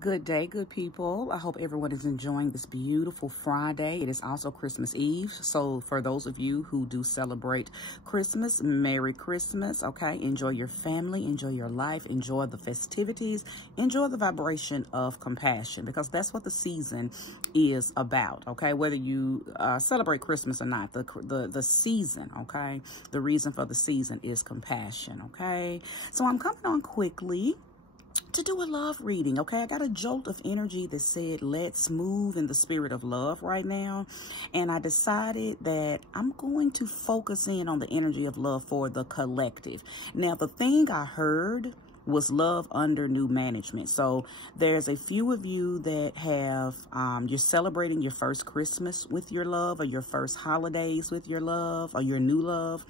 Good day, good people. I hope everyone is enjoying this beautiful Friday. It is also Christmas Eve. So for those of you who do celebrate Christmas, Merry Christmas, okay? Enjoy your family, enjoy your life, enjoy the festivities, enjoy the vibration of compassion, because that's what the season is about, okay? Whether you celebrate Christmas or not, the season, okay? The reason for the season is compassion, okay? So I'm coming on quickly to do a love reading, okay? I got a jolt of energy that said, let's move in the spirit of love right now. And I decided that I'm going to focus in on the energy of love for the collective. Now, the thing I heard was love under new management. So there's a few of you that have, you're celebrating your first Christmas with your love, or your first holidays with your love, or your new love.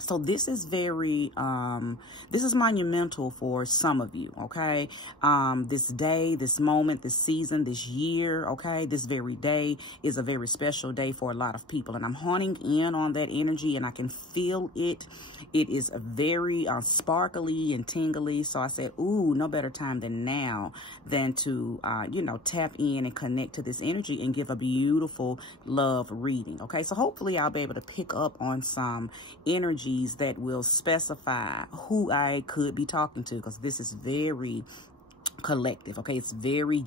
So this is very, this is monumental for some of you, okay? This day, this moment, this season, this year, okay? This very day is a very special day for a lot of people. And I'm honing in on that energy, and I can feel it. It is a very sparkly and tingly. So I said, ooh, no better time than now than to, you know, tap in and connect to this energy and give a beautiful love reading, okay? So hopefully I'll be able to pick up on some energy that will specify who I could be talking to, because this is very collective, okay? It's very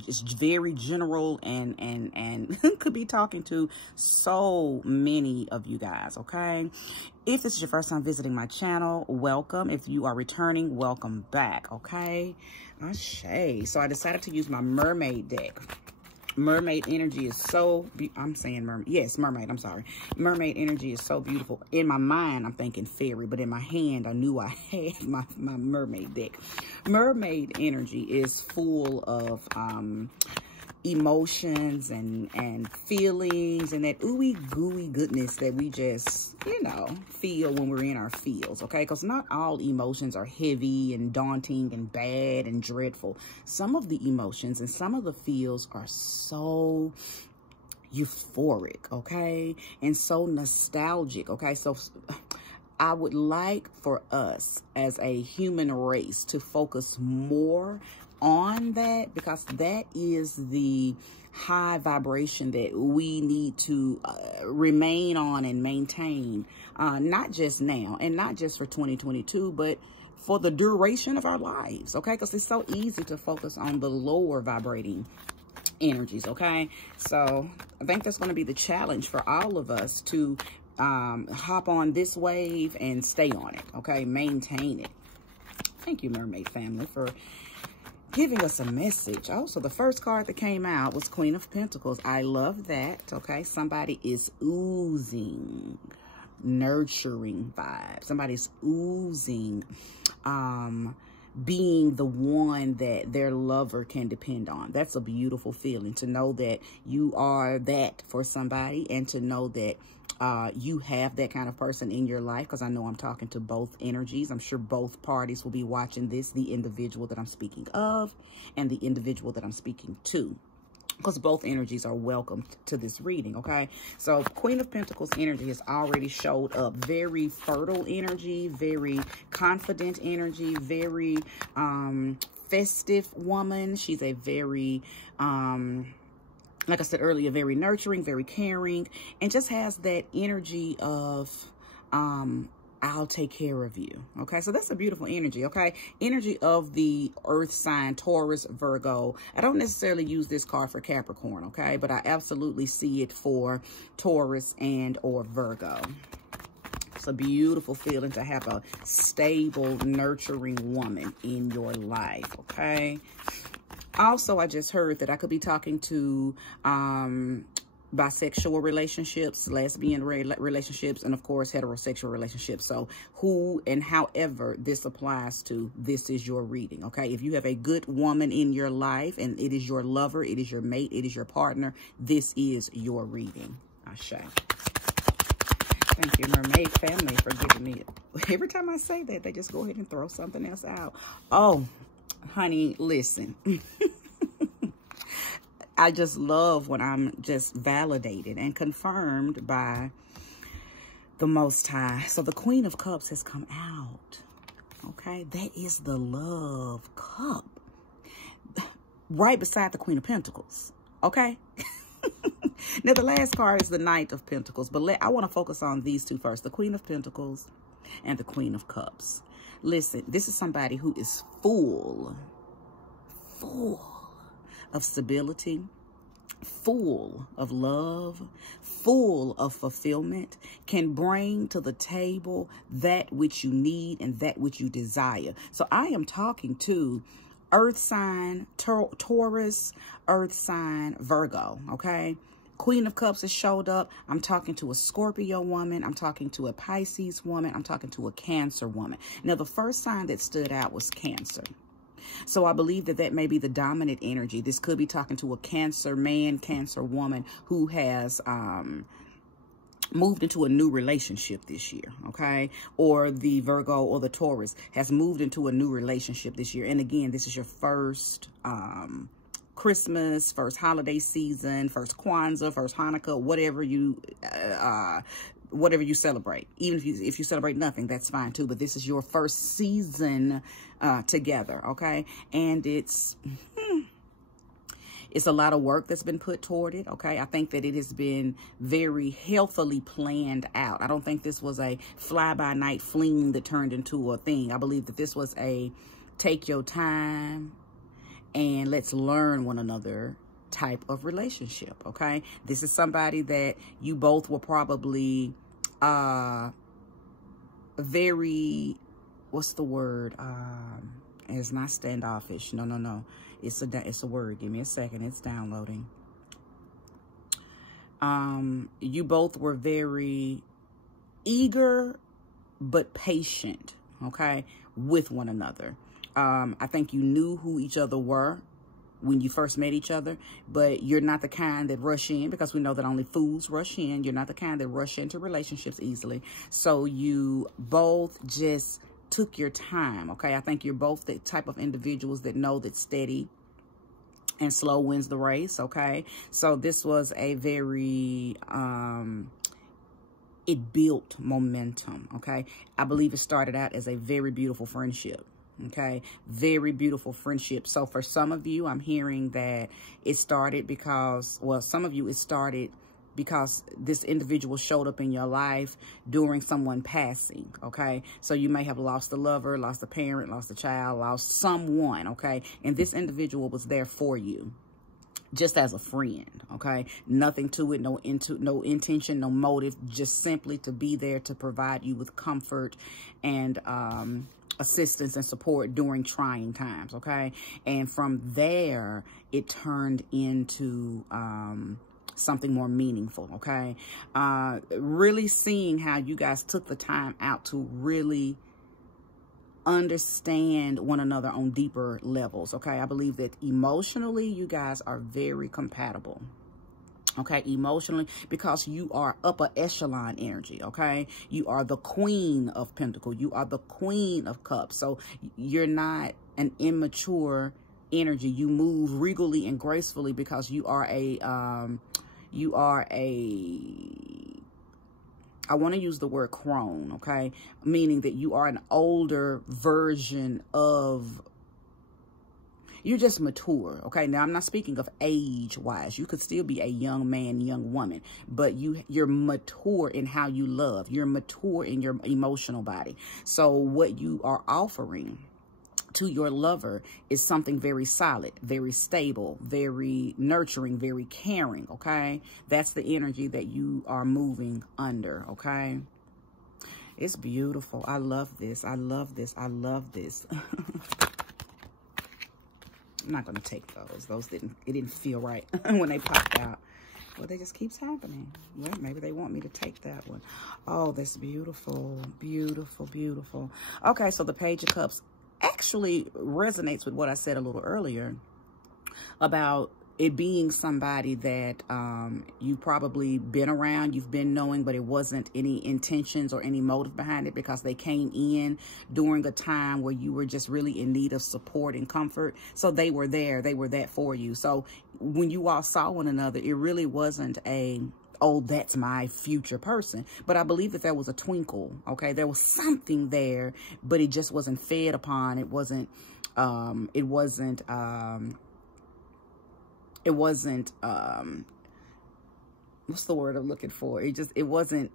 general and could be talking to so many of you guys, okay? If this is your first time visiting my channel, welcome. If you are returning, welcome back, okay? Ashe. So I decided to use my mermaid deck. Mermaid energy is so I'm saying mermaid. Yes, mermaid. I'm sorry. Mermaid energy is so beautiful. In my mind, I'm thinking fairy, but in my hand, I knew I had my mermaid deck. Mermaid energy is full of emotions and feelings and that ooey gooey goodness that we just, you know, feel when we're in our feels, okay? Because not all emotions are heavy and daunting and bad and dreadful. Some of the emotions and some of the feels are so euphoric, okay? And so nostalgic, okay? So I would like for us as a human race to focus more on that, because that is the high vibration that we need to remain on and maintain, not just now and not just for 2022, but for the duration of our lives, okay? Because it's so easy to focus on the lower vibrating energies, okay? So I think that's going to be the challenge for all of us to hop on this wave and stay on it, okay? Maintain it. Thank you, Mermaid family, for giving us a message. Also, the first card that came out was Queen of Pentacles. I love that, okay? Somebody is oozing nurturing vibes. Somebody's oozing being the one that their lover can depend on. That's a beautiful feeling, to know that you are that for somebody, and to know that you have that kind of person in your life, because I know I'm talking to both energies. I'm sure both parties will be watching this, the individual that I'm speaking of and the individual that I'm speaking to, because both energies are welcome to this reading, okay? So Queen of Pentacles energy has already showed up. Very fertile energy, very confident energy, very festive woman. She's a very like I said earlier, very nurturing, very caring, and just has that energy of, I'll take care of you. Okay, so that's a beautiful energy, okay? Energy of the earth sign, Taurus, Virgo. I don't necessarily use this card for Capricorn, okay? But I absolutely see it for Taurus and or Virgo. It's a beautiful feeling to have a stable, nurturing woman in your life, okay? Also, I just heard that I could be talking to bisexual relationships, lesbian relationships, and of course, heterosexual relationships. So who and however this applies to, this is your reading, okay? If you have a good woman in your life and it is your lover, it is your mate, it is your partner, this is your reading. Ashe. Thank you, Mermaid family, for giving me it. Every time I say that, they just go ahead and throw something else out. Oh, honey, listen. I just love when I'm just validated and confirmed by the Most High. So the Queen of Cups has come out. Okay, that is the love cup. right beside the Queen of Pentacles. Okay? Now, the last card is the Knight of Pentacles, but I want to focus on these two first, the Queen of Pentacles and the Queen of Cups. Listen, this is somebody who is full of stability, full of love, full of fulfillment, can bring to the table that which you need and that which you desire. So I am talking to earth sign, Taurus, earth sign, Virgo, okay? Queen of Cups has showed up. I'm talking to a Scorpio woman. I'm talking to a Pisces woman. I'm talking to a Cancer woman. Now, the first sign that stood out was Cancer. So I believe that that may be the dominant energy. This could be talking to a Cancer man, Cancer woman who has moved into a new relationship this year, okay? Or the Virgo or the Taurus has moved into a new relationship this year. And again, this is your first Christmas, first holiday season, first Kwanzaa, first Hanukkah, whatever you celebrate. Even if you celebrate nothing, that's fine too. But this is your first season together, okay? And it's a lot of work that's been put toward it, okay? I think that it has been very healthily planned out. I don't think this was a fly-by-night fling that turned into a thing. I believe that this was a take your time and let's learn one another type of relationship, okay? This is somebody that you both were probably very, what's the word? It's not standoffish. No. It's a word. Give me a second. It's downloading. You both were very eager but patient, okay, with one another. I think you knew who each other were when you first met each other, but you're not the kind that rush in, because we know that only fools rush in. You're not the kind that rush into relationships easily. So you both just took your time, okay? I think you're both the type of individuals that know that steady and slow wins the race, okay? So this was a very, it built momentum, okay? I believe it started out as a very beautiful friendship. Okay, very beautiful friendship. So for some of you, I'm hearing that it started because, well, some of you, it started because this individual showed up in your life during someone passing, okay? So you may have lost a lover, lost a parent, lost a child, lost someone, okay? And this individual was there for you, just as a friend, okay? Nothing to it, no intention, no motive, just simply to be there to provide you with comfort and assistance and support during trying times, okay? And from there, it turned into something more meaningful, okay? Really seeing how you guys took the time out to really understand one another on deeper levels, okay? I believe that emotionally, you guys are very compatible. Okay, emotionally, because you are upper echelon energy, okay? You are the Queen of Pentacles. You are the Queen of Cups. So you're not an immature energy. You move regally and gracefully because you are a, I want to use the word crone, okay? Meaning that you are an older version of, you're just mature, okay? Now, I'm not speaking of age-wise. You could still be a young man, young woman, but you're mature in how you love. You're mature in your emotional body. So what you are offering to your lover is something very solid, very stable, very nurturing, very caring, okay? That's the energy that you are moving under, okay? It's beautiful. I love this. I love this. I love this. I'm not going to take those. It didn't feel right when they popped out. Well, they just keeps happening. Well, maybe they want me to take that one. Oh, that's beautiful. Beautiful, beautiful. Okay, so the Page of Cups actually resonates with what I said a little earlier about it being somebody that you've probably been around, you've been knowing, but it wasn't any intentions or any motive behind it because they came in during a time where you were just really in need of support and comfort. So they were there. They were that for you. So when you all saw one another, it really wasn't a, oh, that's my future person. But I believe that there was a twinkle, okay? There was something there, but it just wasn't fed upon. It wasn't it wasn't, what's the word I'm looking for? It wasn't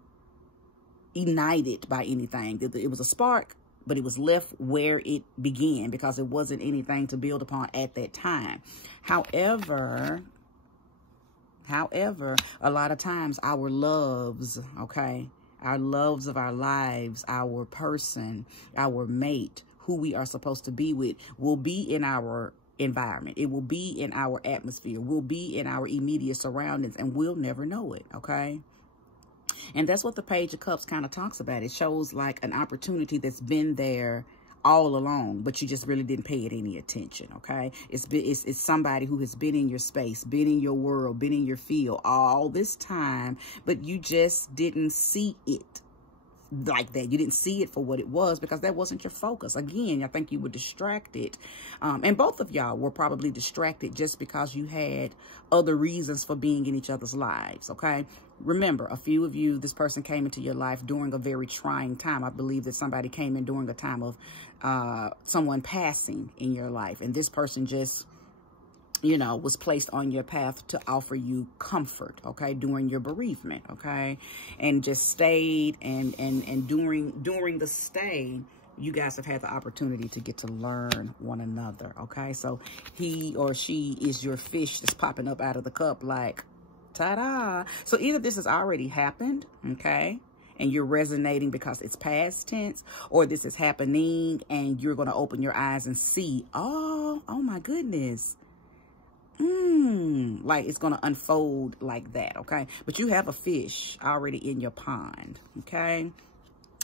ignited by anything. It was a spark, but it was left where it began because it wasn't anything to build upon at that time. However, a lot of times our loves, okay, our loves of our lives, our person, our mate, who we are supposed to be with, will be in our environment. It will be in our atmosphere, will be in our immediate surroundings, and we'll never know it, okay? And that's what the Page of Cups kind of talks about. It shows like an opportunity that's been there all along, but you just really didn't pay it any attention, okay? It's somebody who has been in your space, been in your world, been in your field all this time, but you just didn't see it like that. You didn't see it for what it was because that wasn't your focus. Again, I think you were distracted. And both of y'all were probably distracted just because you had other reasons for being in each other's lives, okay? Remember, a few of you, this person came into your life during a very trying time. I believe that somebody came in during a time of someone passing in your life. And this person just, you know, was placed on your path to offer you comfort, okay, during your bereavement, okay, and just stayed, and during the stay, you guys have had the opportunity to get to learn one another, okay? So he or she is your fish that's popping up out of the cup like, ta-da. So either this has already happened, okay, and you're resonating because it's past tense, or this is happening and you're going to open your eyes and see, oh my goodness. Like it's going to unfold like that, okay? But you have a fish already in your pond, okay?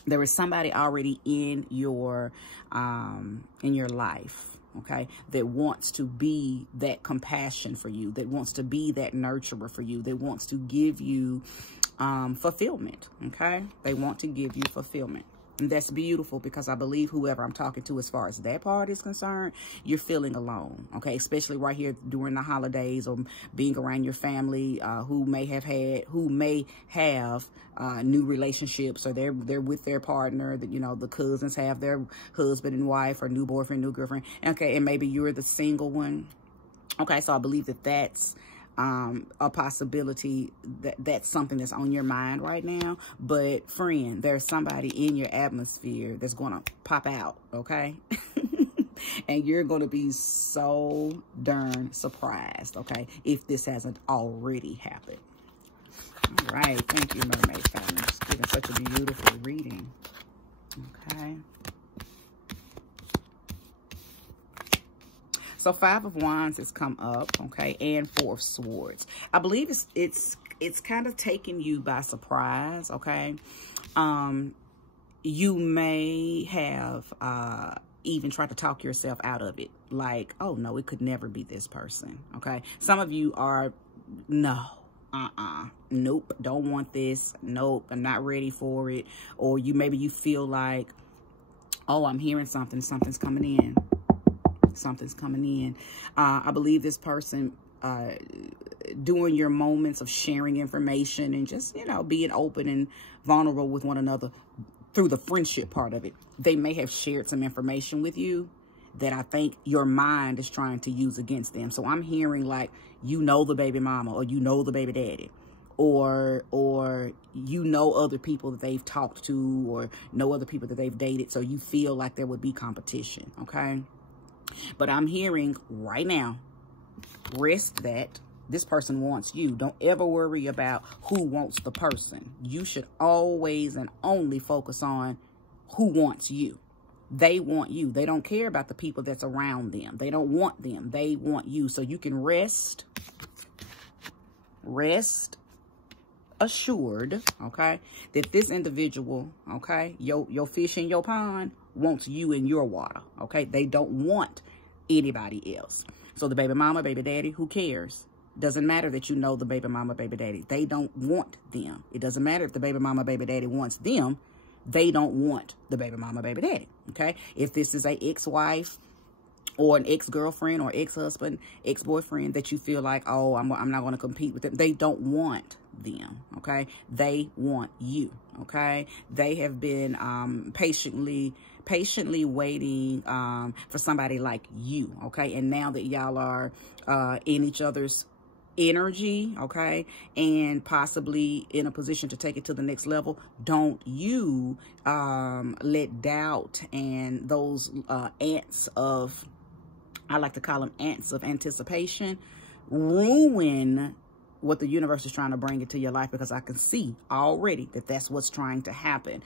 There is somebody already in your life, okay, that wants to be that compassion for you, that wants to be that nurturer for you, that wants to give you fulfillment, okay? They want to give you fulfillment. And that's beautiful because I believe whoever I'm talking to as far as that part is concerned, you're feeling alone, okay? Especially right here during the holidays or being around your family who may have new relationships, or they're with their partner, that, you know, the cousins have their husband and wife or new boyfriend, new girlfriend, okay? And maybe you're the single one, okay? So I believe that that's a possibility, that's something that's on your mind right now. But friend, there's somebody in your atmosphere that's going to pop out, okay? And you're going to be so darn surprised, okay, if this hasn't already happened. All right, thank you, Mermaid Family. Just giving such a beautiful reading, okay? So 5 of Wands has come up, okay, and 4 of Swords. I believe it's kind of taking you by surprise, okay? You may have even tried to talk yourself out of it, like, oh no, it could never be this person, okay? Some of you are, no, nope, don't want this, nope, I'm not ready for it. Or maybe you feel like, oh, I'm hearing something's coming in. Something's coming in. I believe this person, during your moments of sharing information and just, you know, being open and vulnerable with one another through the friendship part of it, they may have shared some information with you that I think your mind is trying to use against them. So I'm hearing like, you know, the baby mama, or you know, the baby daddy, or you know other people that they've talked to, or know other people that they've dated. So you feel like there would be competition, okay? But I'm hearing right now, rest that. This person wants you. Don't ever worry about who wants the person. You should always and only focus on who wants you. They want you. They don't care about the people that's around them. They don't want them. They want you. So you can rest assured, okay, that this individual, okay, your fish in your pond wants you in your water, okay? They don't want anybody else. So the baby mama, baby daddy, who cares? Doesn't matter that you know the baby mama, baby daddy. They don't want them. It doesn't matter if the baby mama, baby daddy wants them. They don't want the baby mama, baby daddy, okay? If this is a ex-wife or an ex-girlfriend or ex-husband, ex-boyfriend that you feel like, oh, I'm not going to compete with them. They don't want them, okay? They want you, okay? They have been patiently patiently waiting for somebody like you, okay? And now that y'all are in each other's energy, okay, and possibly in a position to take it to the next level, don't you let doubt and those ants of, I like to call them ants of anticipation, ruin what the universe is trying to bring into your life, because I can see already that that's what's trying to happen.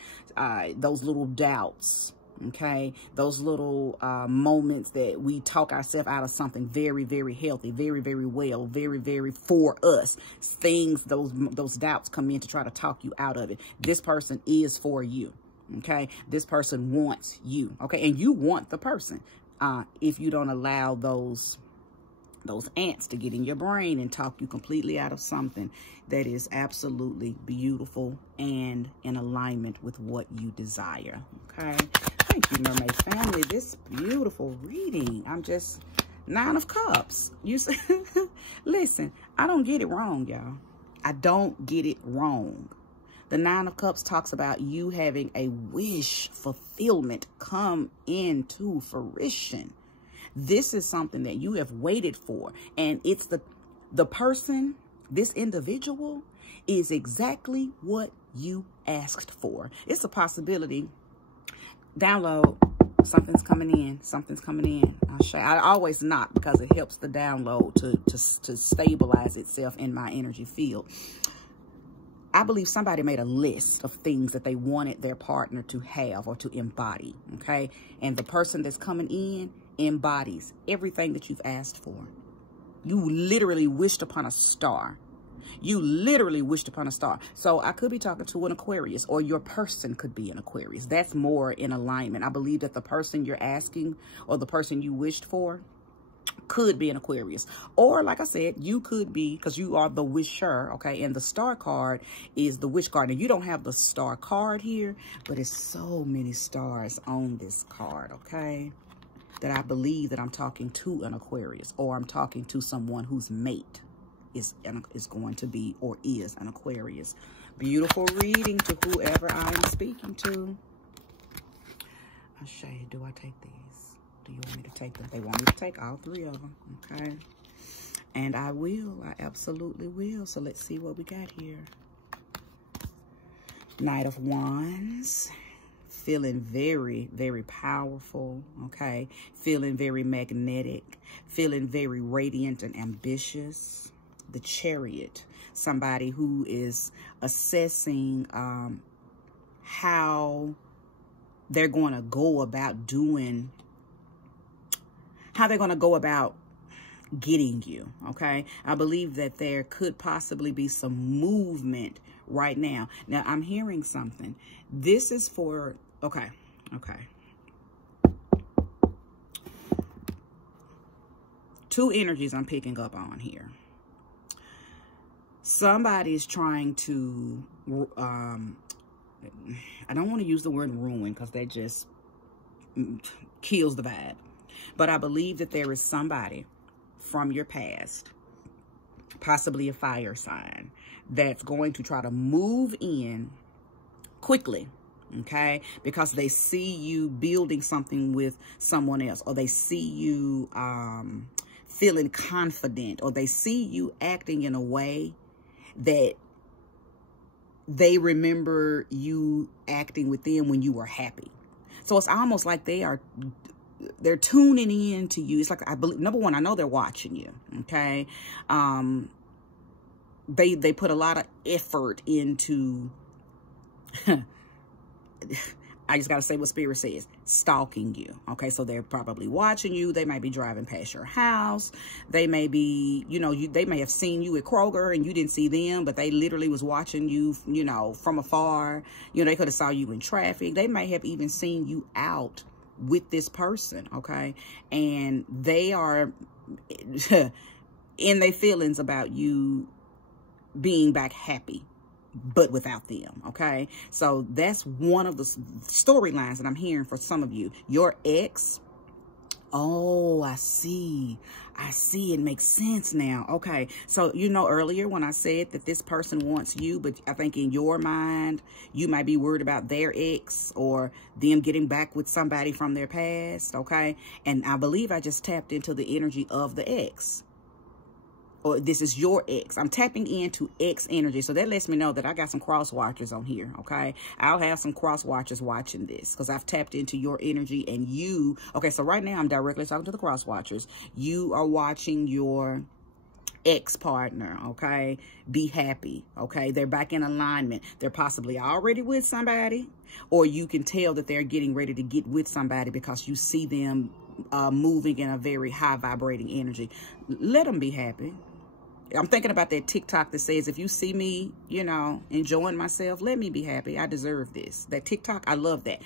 Those little doubts, okay, those little moments that we talk ourselves out of something very, very healthy, very, very well, very, very for us. Things, those doubts come in to try to talk you out of it. This person is for you, okay? This person wants you, okay? And you want the person. If you don't allow those ants to get in your brain and talk you completely out of something that is absolutely beautiful and in alignment with what you desire, okay? Thank you, Mermaid family. This beautiful reading. I'm just, 9 of Cups. You listen, I don't get it wrong, y'all. I don't get it wrong. The 9 of Cups talks about you having a wish fulfillment come into fruition. This is something that you have waited for. And it's the person, this individual, is exactly what you asked for. It's a possibility. Download, something's coming in. Something's coming in. I'll show you. I always knock because it helps the download to stabilize itself in my energy field. I believe somebody made a list of things that they wanted their partner to have or to embody, okay? And the person that's coming in embodies everything that you've asked for. You literally wished upon a star. You literally wished upon a star. So I could be talking to an Aquarius, or your person could be an Aquarius. That's more in alignment. I believe that the person you're asking or the person you wished for could be an Aquarius. Or like I said, you could be, because you are the wisher, okay? And the star card is the wish card. And you don't have the star card here, but it's so many stars on this card, okay? That I believe that I'm talking to an Aquarius, or I'm talking to someone whose mate is going to be or is an Aquarius. Beautiful reading to whoever I'm speaking to. I'll show you. Do I take these? Do you want me to take them? They want me to take all 3 of them, okay? And I will. I absolutely will. So let's see what we got here. Knight of Wands. Feeling very, very powerful, okay? Feeling very magnetic, feeling very radiant and ambitious. The Chariot, somebody who is assessing how they're going to go about doing, how they're going to go about getting you, okay? I believe that there could possibly be some movement right now. Now, I'm hearing something. This is for... Okay. Two energies I'm picking up on here. Somebody's trying to, I don't want to use the word ruin because that just kills the vibe. But I believe that there is somebody from your past, possibly a fire sign, that's going to try to move in quickly. Okay, because they see you building something with someone else, or they see you feeling confident, or they see you acting in a way that they remember you acting with them when you were happy. So it's almost like they're tuning in to you. It's like, I believe, number one, I know they're watching you. Okay, they put a lot of effort into. I just got to say what Spirit says, stalking you. Okay, so they're probably watching you. They might be driving past your house. They may be, you know, they may have seen you at Kroger and you didn't see them, but they literally was watching you, you know, from afar. You know, they could have saw you in traffic. They may have even seen you out with this person, okay? And they are in their feelings about you being back happy, but without them, okay? So that's one of the storylines that I'm hearing for some of you. Your ex Oh, I see. I see. It makes sense now. Okay. So, you know, earlier when I said that this person wants you, but I think in your mind, you might be worried about their ex or them getting back with somebody from their past. Okay. And I believe I just tapped into the energy of the ex. Or this is your ex. I'm tapping into ex energy. So that lets me know that I got some cross watchers on here, okay? I'll have some cross watchers watching this because I've tapped into your energy and you. Okay, so right now I'm directly talking to the cross watchers. You are watching your ex-partner, okay? Be happy, okay? They're back in alignment. They're possibly already with somebody, or you can tell that they're getting ready to get with somebody because you see them moving in a very high vibrating energy. Let them be happy. I'm thinking about that TikTok that says, if you see me, you know, enjoying myself, let me be happy. I deserve this. That TikTok, I love that.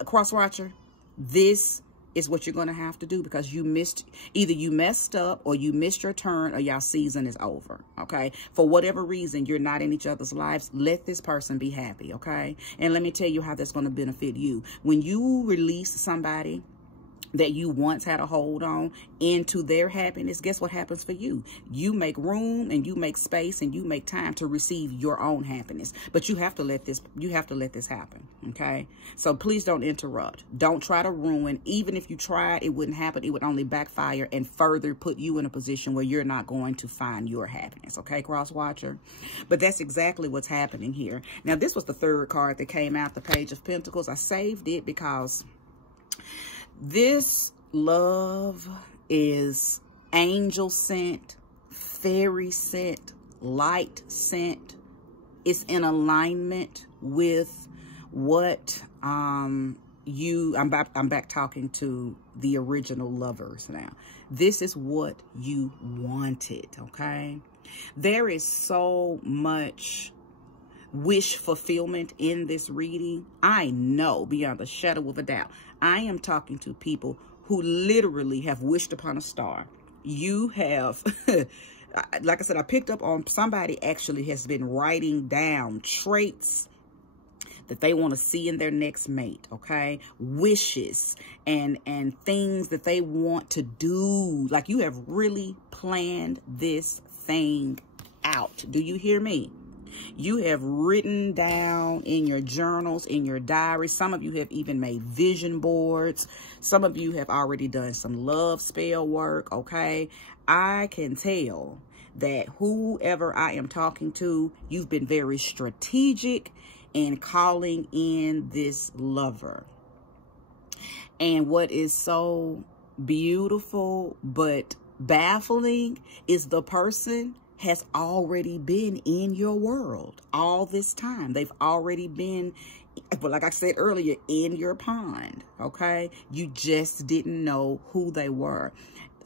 Crosswatcher, this is what you're going to have to do because you missed, either you messed up or you missed your turn or y'all season is over, okay? For whatever reason, you're not in each other's lives. Let this person be happy, okay? And let me tell you how that's going to benefit you. When you release somebody that you once had a hold on into their happiness, guess what happens for you? You make room and you make space and you make time to receive your own happiness. But you have to let this happen, okay? So please don't interrupt. Don't try to ruin. Even if you tried, it wouldn't happen. It would only backfire and further put you in a position where you're not going to find your happiness, okay, cross watcher? But that's exactly what's happening here. Now, this was the third card that came out, the Page of Pentacles. I saved it because this love is angel sent, fairy sent, light sent. It's in alignment with what I'm back talking to the original lovers now. This is what you wanted, okay? There is so much wish fulfillment in this reading. I know beyond a shadow of a doubt. I am talking to people who literally have wished upon a star. You have, like I said, I picked up on somebody actually has been writing down traits that they want to see in their next mate, okay? Wishes and things that they want to do. Like you have really planned this thing out. Do you hear me? You have written down in your journals, in your diary. Some of you have even made vision boards. Some of you have already done some love spell work, okay? I can tell that whoever I am talking to, you've been very strategic in calling in this lover. And what is so beautiful but baffling is the person has already been in your world all this time. They've already been, but like I said earlier, in your pond, okay? You just didn't know who they were.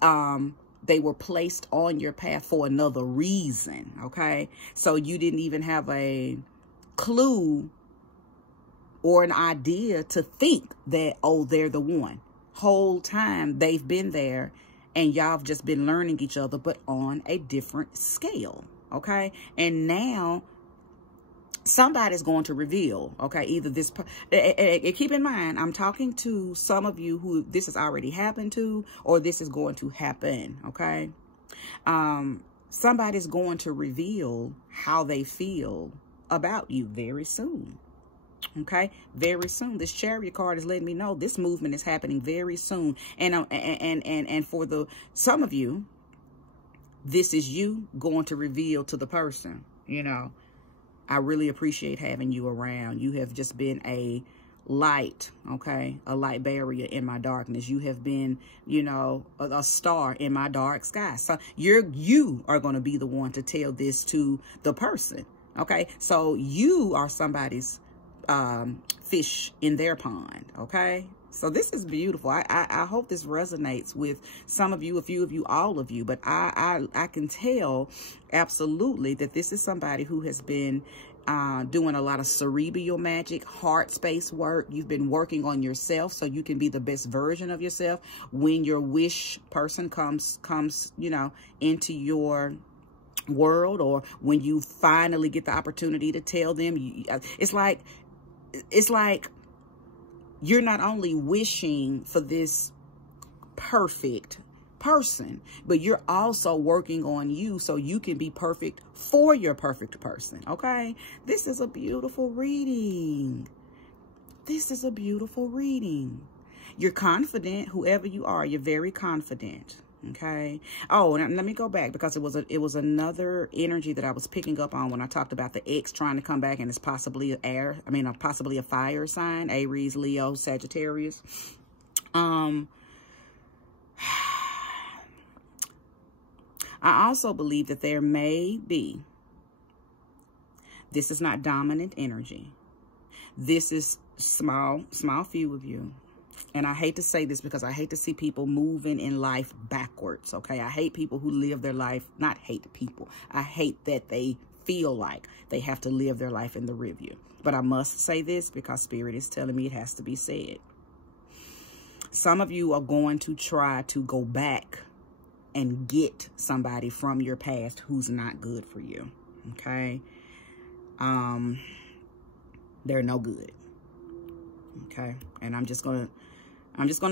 They were placed on your path for another reason, okay? So you didn't even have a clue or an idea to think that, oh, they're the one. Whole time they've been there and y'all have just been learning each other, but on a different scale, okay? And now somebody's going to reveal, okay, either this, keep in mind, I'm talking to some of you who this has already happened to, or this is going to happen, okay? Somebody's going to reveal how they feel about you very soon. Okay, very soon. This Chariot card is letting me know this movement is happening very soon. And for some of you, this is you going to reveal to the person, you know, I really appreciate having you around. You have just been a light, okay, a light barrier in my darkness. You have been, you know, a star in my dark sky. So you are going to be the one to tell this to the person, okay? So you are somebody's fish in their pond, okay? So this is beautiful. I hope this resonates with some of you, a few of you, all of you. But I can tell absolutely that this is somebody who has been doing a lot of cerebral magic, heart space work. You've been working on yourself so you can be the best version of yourself when your wish person comes, you know, into your world, or when you finally get the opportunity to tell them. It's like you're not only wishing for this perfect person, but you're also working on you so you can be perfect for your perfect person. Okay, this is a beautiful reading. This is a beautiful reading. You're confident, whoever you are. You're very confident. Okay. Oh, and let me go back, because it was another energy that I was picking up on when I talked about the ex trying to come back, and it's possibly possibly a fire sign: Aries, Leo, Sagittarius. I also believe that there may be, this is not dominant energy. This is small few of you. And I hate to say this because I hate to see people moving in life backwards, okay? I hate people who live their life, not hate people. I hate that they feel like they have to live their life in the review. But I must say this because Spirit is telling me it has to be said. Some of you are going to try to go back and get somebody from your past who's not good for you, okay? They're no good, okay? And I'm just gonna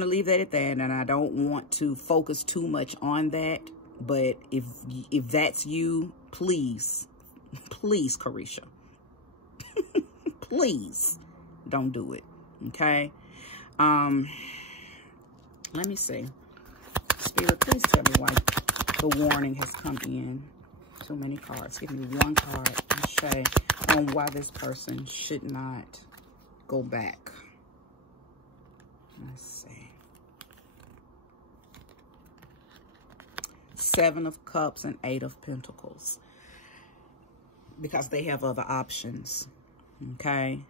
leave that at that, and I don't want to focus too much on that. But if that's you, please, Carisha, please don't do it. Okay. Let me see. Spirit, please tell me why the warning has come in. Too many cards. Give me one card, Shay, on why this person should not go back. Let's see. 7 of Cups and 8 of Pentacles. Because they have other options. Okay?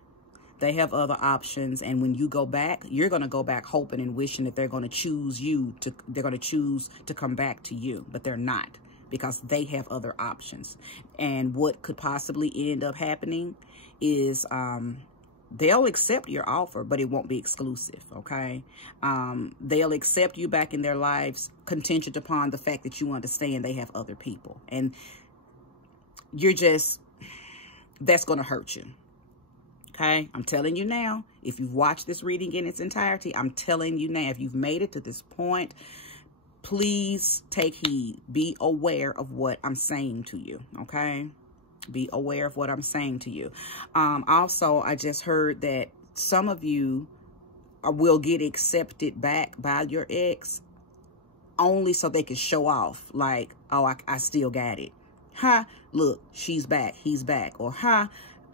They have other options. And when you go back, you're going to go back hoping and wishing that they're going to choose you. They're going to choose to come back to you. But they're not. Because they have other options. And what could possibly end up happening is... they'll accept your offer, but it won't be exclusive, okay? They'll accept you back in their lives contingent upon the fact that you understand they have other people. And you're just, that's going to hurt you, okay? I'm telling you now, if you've watched this reading in its entirety, I'm telling you now, if you've made it to this point, please take heed. Be aware of what I'm saying to you, okay? Be aware of what I'm saying to you. Also, I just heard that some of you will get accepted back by your ex only so they can show off. Like, oh, I still got it. Ha, look, she's back. He's back. Or ha,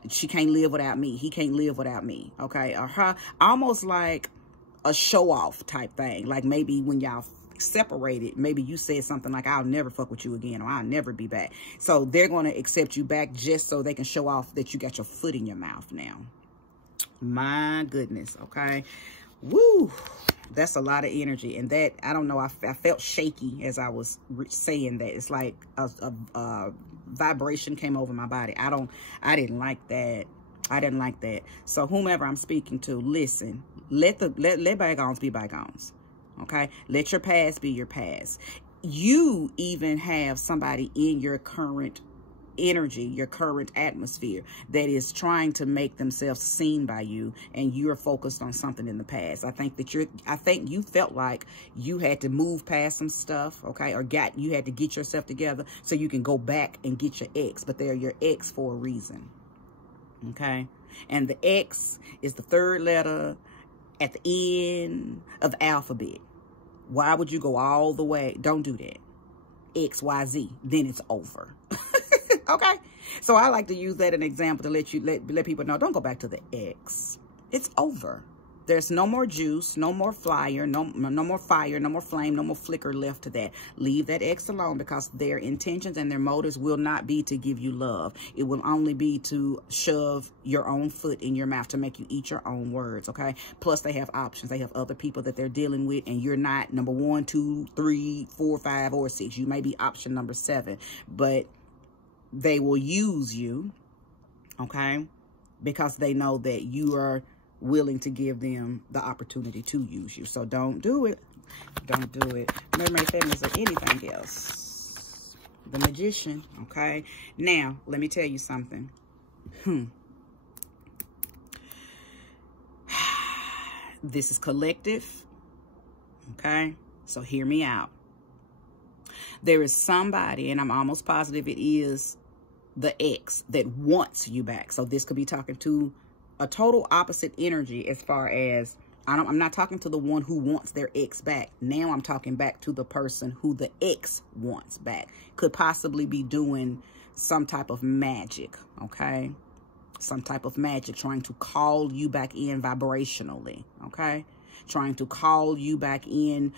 she can't live without me. He can't live without me. Okay. Or ha, almost like a show off type thing. Like maybe when y'all separated, maybe you said something like, I'll never fuck with you again, or I'll never be back. So they're going to accept you back just so they can show off that you got your foot in your mouth now. My goodness. Okay. Woo. That's a lot of energy. And that, I don't know, I felt shaky as I was saying that. It's like a vibration came over my body. I didn't like that. I didn't like that. So whomever I'm speaking to, listen, let bygones be bygones. Okay, let your past be your past. You even have somebody in your current energy, your current atmosphere, that is trying to make themselves seen by you, and you're focused on something in the past. I think you felt like you had to move past some stuff, okay, or you had to get yourself together so you can go back and get your ex, but they're your ex for a reason. Okay, and the X is the 3rd letter at the end of the alphabet. Why would you go all the way? Don't do that. X, Y, Z. Then it's over. Okay? So I like to use that as an example to let people know, don't go back to the X. It's over. There's no more juice, no more flyer, no more fire, no more flame, no more flicker left to that. Leave that ex alone, because their intentions and their motives will not be to give you love. It will only be to shove your own foot in your mouth, to make you eat your own words, okay? Plus, they have options. They have other people that they're dealing with, and you're not number 1, 2, 3, 4, 5, or 6. You may be option number 7, but they will use you, okay? Because they know that you are willing to give them the opportunity to use you. So don't do it. Don't do it. Mermaid families, or anything else. The Magician, okay? Now, let me tell you something. This is collective, okay? So hear me out. There is somebody, and I'm almost positive it is the ex, that wants you back. So this could be talking to a total opposite energy as far as, I'm not talking to the one who wants their ex back. Now I'm talking back to the person who the ex wants back. Could possibly be doing some type of magic, okay? Some type of magic, trying to call you back in vibrationally, okay? Trying to call you back in,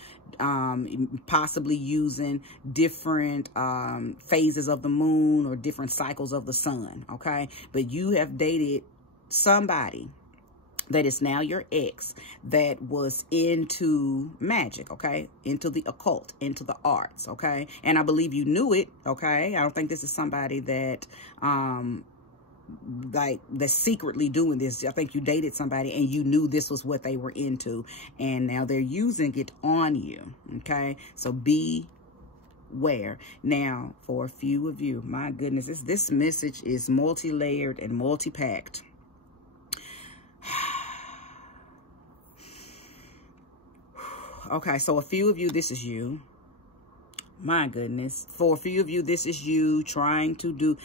possibly using different phases of the moon or different cycles of the sun, okay? But you have dated somebody that is now your ex that was into magic, okay? Into the occult, into the arts, okay? And I believe you knew it, okay? I don't think this is somebody that, like, that's secretly doing this. I think you dated somebody and you knew this was what they were into, and now they're using it on you, okay? So beware. Now, for a few of you, my goodness, this message is multi-layered and multi-packed. Okay, so a few of you, this is you. My goodness. For a few of you, this is you trying to do...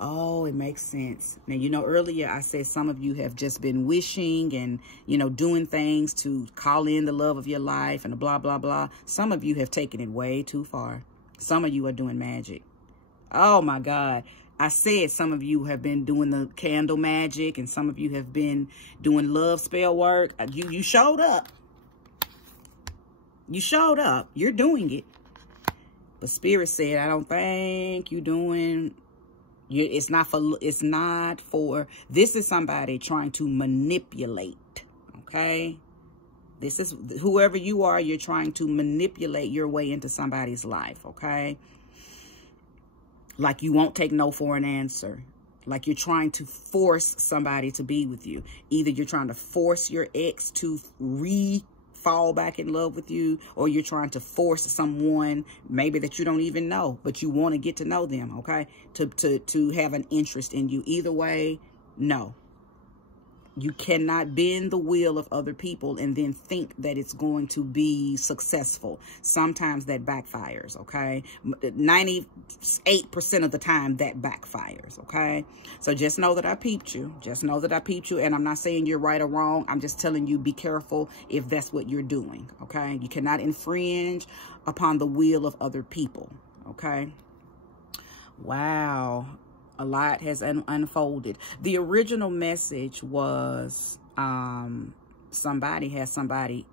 Oh, it makes sense. Now, you know, earlier I said some of you have just been wishing and, you know, doing things to call in the love of your life and blah, blah, blah. Some of you have taken it way too far. Some of you are doing magic. Oh, my God. I said some of you have been doing the candle magic and some of you have been doing love spell work. You showed up. You showed up. You're doing it. But Spirit said, I don't think you're doing... It's not for, this is somebody trying to manipulate, okay? This is, whoever you are, you're trying to manipulate your way into somebody's life, okay? Like you won't take no for an answer. Like you're trying to force somebody to be with you. Either you're trying to force your ex to fall back in love with you, or you're trying to force someone maybe that you don't even know, but you want to get to know them, okay, to have an interest in you. Either way, no. You cannot bend the will of other people and then think that it's going to be successful. Sometimes that backfires, okay? 98% of the time that backfires, okay? So just know that I peeped you. Just know that I peeped you. And I'm not saying you're right or wrong. I'm just telling you, be careful if that's what you're doing, okay? You cannot infringe upon the will of other people, okay? Wow. A lot has unfolded. The original message was somebody has somebody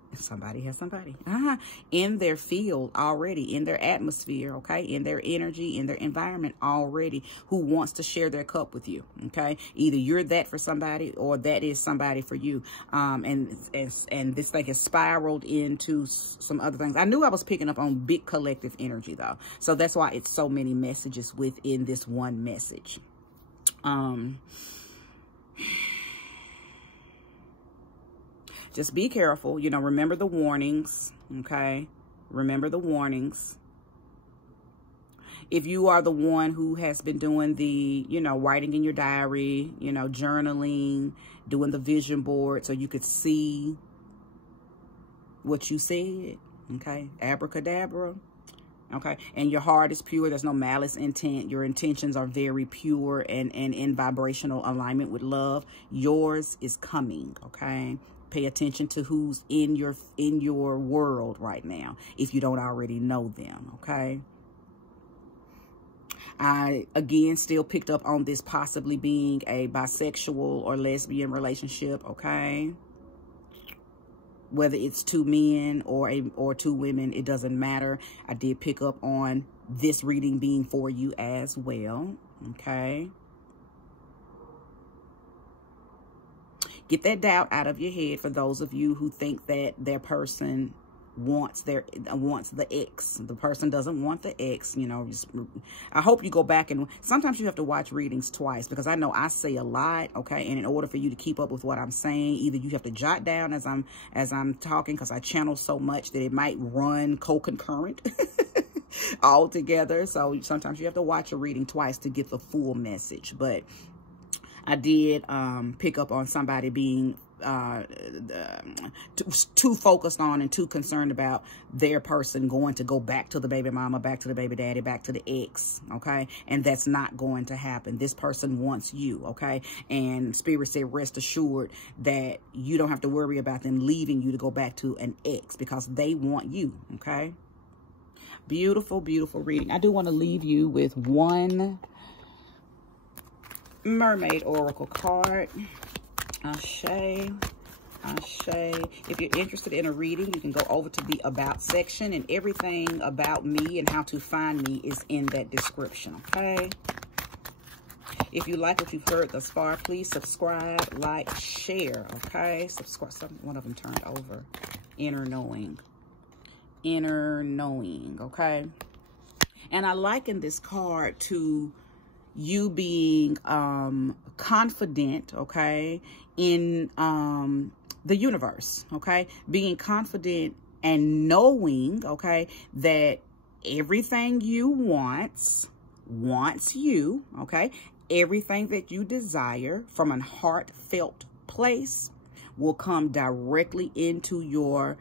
in their field already, in their atmosphere, okay, in their energy, in their environment already, who wants to share their cup with you, okay? Either you're that for somebody or that is somebody for you. And this thing has spiraled into some other things. I knew I was picking up on big collective energy though, so that's why it's so many messages within this one message. Just be careful, you know, remember the warnings, okay? Remember the warnings. If you are the one who has been doing the, you know, writing in your diary, you know, journaling, doing the vision board so you could see what you said, okay? Abracadabra, okay? And your heart is pure. There's no malice intent. Your intentions are very pure and in vibrational alignment with love. Yours is coming, okay? Pay attention to who's in your world right now, if you don't already know them, okay? I, again, still picked up on this possibly being a bisexual or lesbian relationship, okay? Whether it's two men or two women, it doesn't matter. I did pick up on this reading being for you as well, okay? Get that doubt out of your head for those of you who think that their person wants the ex. The person doesn't want the ex, you know. I hope you go back and sometimes you have to watch readings twice because I know I say a lot, okay? And in order for you to keep up with what I'm saying, either you have to jot down as I'm talking because I channel so much that it might run co-concurrent all together. So sometimes you have to watch a reading twice to get the full message. But I did pick up on somebody being too focused on and too concerned about their person going to go back to the baby mama, back to the baby daddy, back to the ex, okay? And that's not going to happen. This person wants you, okay? And Spirit said, rest assured that you don't have to worry about them leaving you to go back to an ex, because they want you, okay? Beautiful, beautiful reading. I do want to leave you with one Mermaid Oracle card. Ashe, Ashe. If you're interested in a reading, you can go over to the About section, and everything about me and how to find me is in that description, okay? If you like what you've heard thus far, please subscribe, like, share, okay? Subscribe. One of them turned over. Inner knowing. Inner knowing, okay? And I liken this card to you being confident, okay, in the universe, okay? Being confident and knowing, okay, that everything you wants you, okay? Everything that you desire from a heartfelt place will come directly into your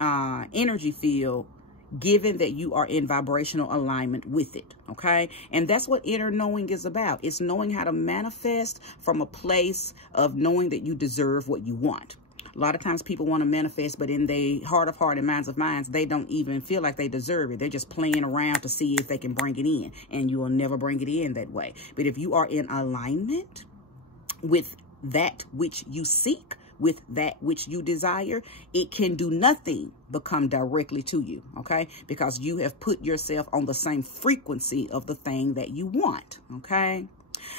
energy field, given that you are in vibrational alignment with it, okay? And that's what inner knowing is about. It's knowing how to manifest from a place of knowing that you deserve what you want. A lot of times people want to manifest, but in their heart of heart and minds of minds, they don't even feel like they deserve it. They're just playing around to see if they can bring it in, and you will never bring it in that way. But if you are in alignment with that which you seek, with that which you desire, it can do nothing but come directly to you, okay? Because you have put yourself on the same frequency of the thing that you want, okay?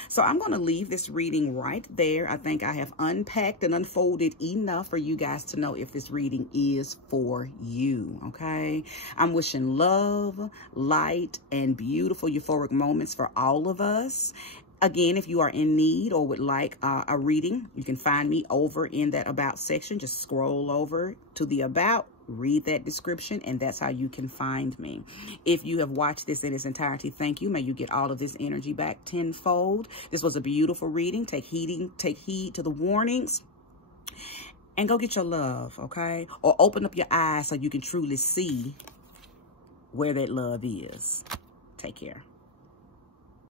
So I'm going to leave this reading right there. I think I have unpacked and unfolded enough for you guys to know if this reading is for you, okay? I'm wishing love, light, and beautiful euphoric moments for all of us. Again, if you are in need or would like a reading, you can find me over in that About section. Just scroll over to the About, read that description, and that's how you can find me. If you have watched this in its entirety, thank you. May you get all of this energy back tenfold. This was a beautiful reading. Take heed to the warnings, and go get your love, okay? Or open up your eyes so you can truly see where that love is. Take care.